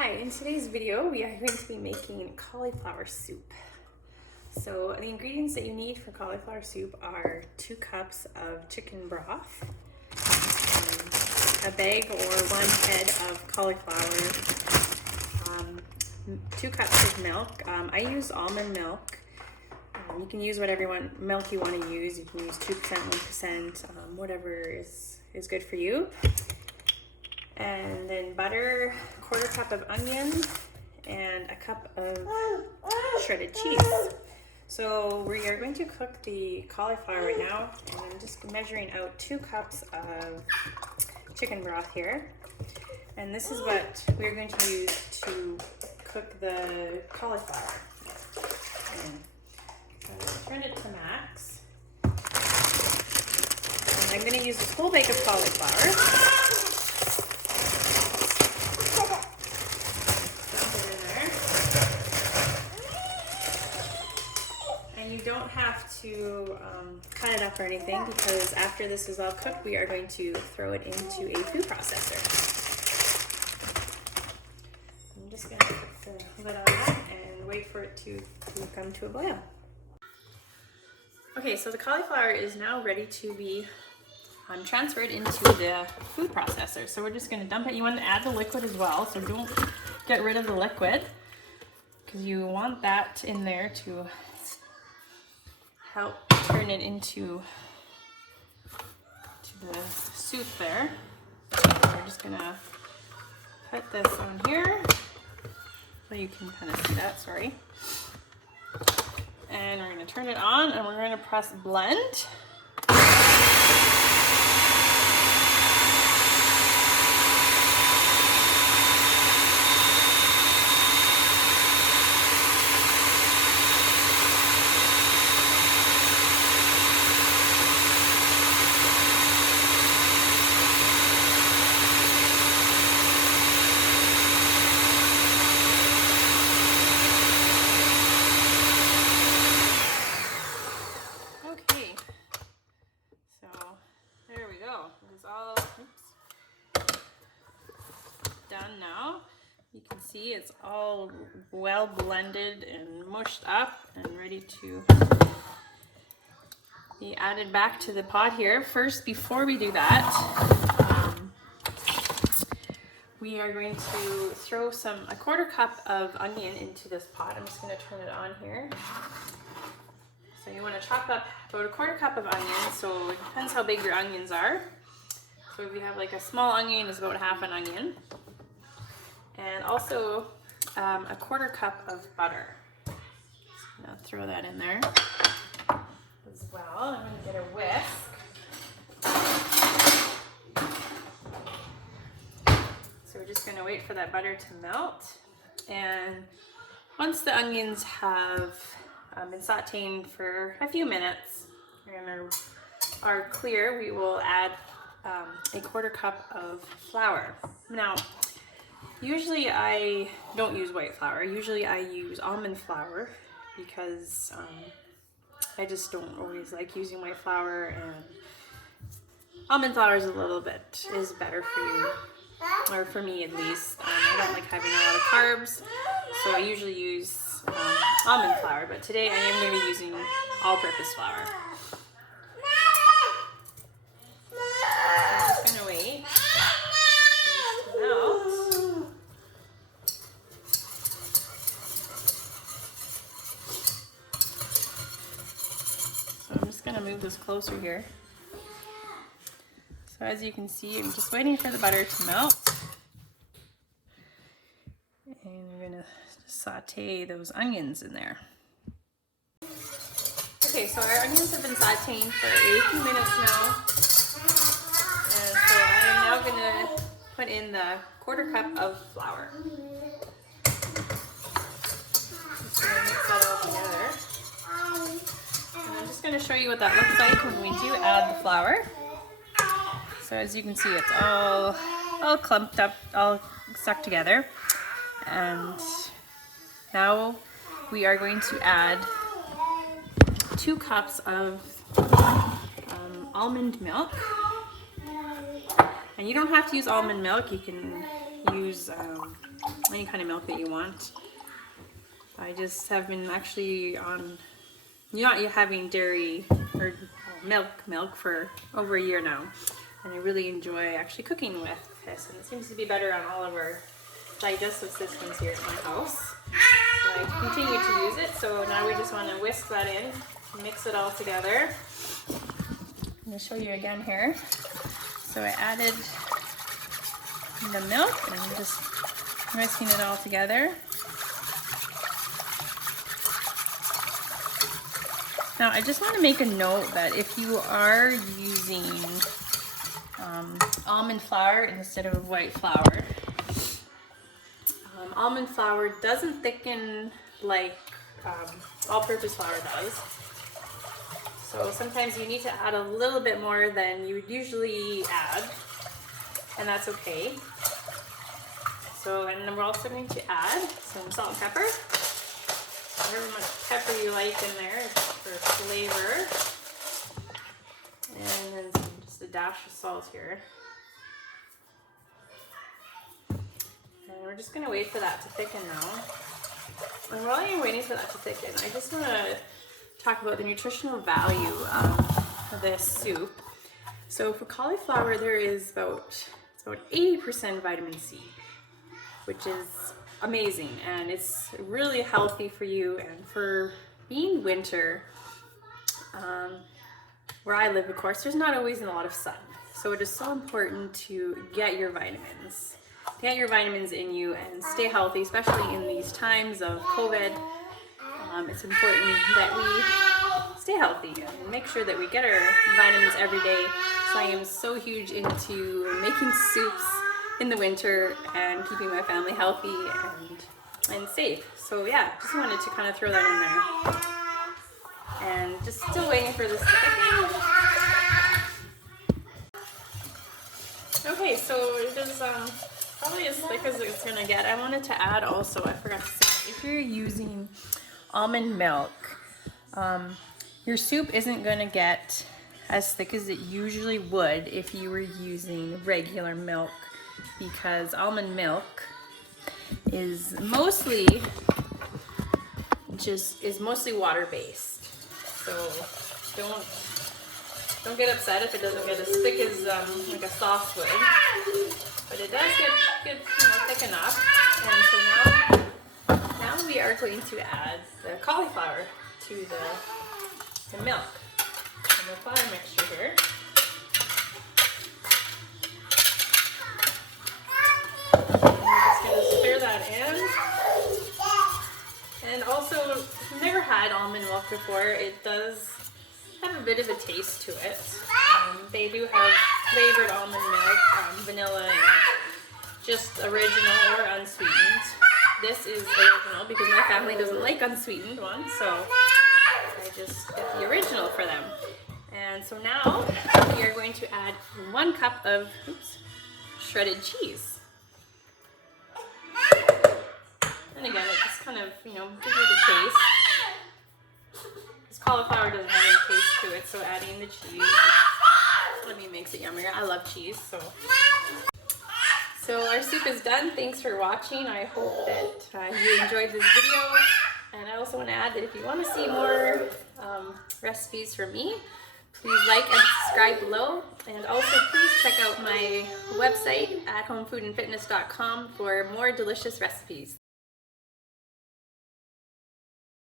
Hi, in today's video we are going to be making cauliflower soup. So the ingredients that you need for cauliflower soup are 2 cups of chicken broth, a bag or 1 head of cauliflower, 2 cups of milk. I use almond milk. You can use whatever milk you want to use. You can use 2%, 1%, whatever is good for you. And then butter, 1/4 cup of onion, and 1 cup of shredded cheese. So we are going to cook the cauliflower right now, and I'm just measuring out 2 cups of chicken broth here. And this is what we're going to use to cook the cauliflower. Turn it to max. And I'm going to use this whole bag of cauliflower. You don't have to cut it up or anything, because after this is all cooked, we are going to throw it into a food processor. I'm just going to put the lid on that and wait for it to come to a boil. Okay, so the cauliflower is now ready to be transferred into the food processor. So we're just going to dump it. You want to add the liquid as well, so don't get rid of the liquid, because you want that in there to help turn it into the soup there. So we're just gonna put this on here so you can kind of see that, sorry. And we're gonna turn it on and we're gonna press blend. Done now. You can see it's all well blended and mushed up and ready to be added back to the pot here. First, before we do that, we are going to throw a 1/4 cup of onion into this pot. I'm just going to turn it on here. So you want to chop up about 1/4 cup of onion, so it depends how big your onions are. So if you have like a small onion, it's about 1/2 an onion. And also 1/4 cup of butter. Just gonna throw that in there as well. I'm gonna get a whisk. So we're just gonna wait for that butter to melt. And once the onions have been sauteing for a few minutes and are clear, we will add 1/4 cup of flour. Now, usually I don't use white flour. Usually I use almond flour, because I just don't always like using white flour, and almond flour is better for you, or for me at least. I don't like having a lot of carbs, so I usually use almond flour, but today I am going to be using all-purpose flour. So I'm just going to wait for this to melt. I'm going to move this closer here. So as you can see, I'm just waiting for the butter to melt. And we're going to saute those onions in there. Okay, so our onions have been sauteing for a few minutes now. And so I'm now going to put in the 1/4 cup of flour. Just going to mix that all together. I'm just going to show you what that looks like when we do add the flour. So as you can see, it's all clumped up, all stuck together. And now we are going to add 2 cups of almond milk. And you don't have to use almond milk. You can use any kind of milk that you want. I just have been actually on not having dairy or milk for over a year now, and I really enjoy actually cooking with this, and it seems to be better on all of our digestive systems here at my house. So I continue to use it. So now we just want to whisk that in, mix it all together. I'm going to show you again here. So I added the milk and I'm just whisking it all together. Now I just want to make a note that if you are using almond flour instead of white flour, almond flour doesn't thicken like all-purpose flour does. So sometimes you need to add a little bit more than you would usually add, and that's okay. So, and then we're also going to add some salt and pepper. However much pepper you like in there for flavor. And then just a dash of salt here. And we're just going to wait for that to thicken now. And while I'm waiting for that to thicken, I just want to talk about the nutritional value of this soup. So for cauliflower, there is about 80% vitamin C, which is amazing, and it's really healthy for you. And for being winter, where I live, of course, there's not always a lot of sun. So it is so important to get your vitamins. Get your vitamins in you and stay healthy, especially in these times of COVID. It's important that we stay healthy and make sure that we get our vitamins every day. So I am so huge into making soups in the winter and keeping my family healthy and safe. So yeah, just wanted to kind of throw that in there. And just still waiting for this to thicken. Okay, so it is probably as thick as it's gonna get. I wanted to add also, I forgot to say, if you're using almond milk, your soup isn't gonna get as thick as it usually would if you were using regular milk, because almond milk is mostly water-based. So don't get upset if it doesn't get as thick as like a sauce would, but it does get thick enough. And so now we are going to add the cauliflower to the milk and the flour mixture here. And we're just going to stir that in. And also, if you've never had almond milk before, it does have a bit of a taste to it. They do have flavored almond milk, vanilla, and just original or unsweetened. This is original because my family doesn't like unsweetened ones, so I just get the original for them. And so now we are going to add 1 cup of shredded cheese. And again, it just kind of, gives you the taste. This cauliflower doesn't have any taste to it, so adding the cheese makes it yummier. I love cheese, So our soup is done. Thanks for watching. I hope that you enjoyed this video. And I also want to add that if you want to see more recipes from me, please like and subscribe below. And also please check out my website at Athomefoodnfitness.com for more delicious recipes.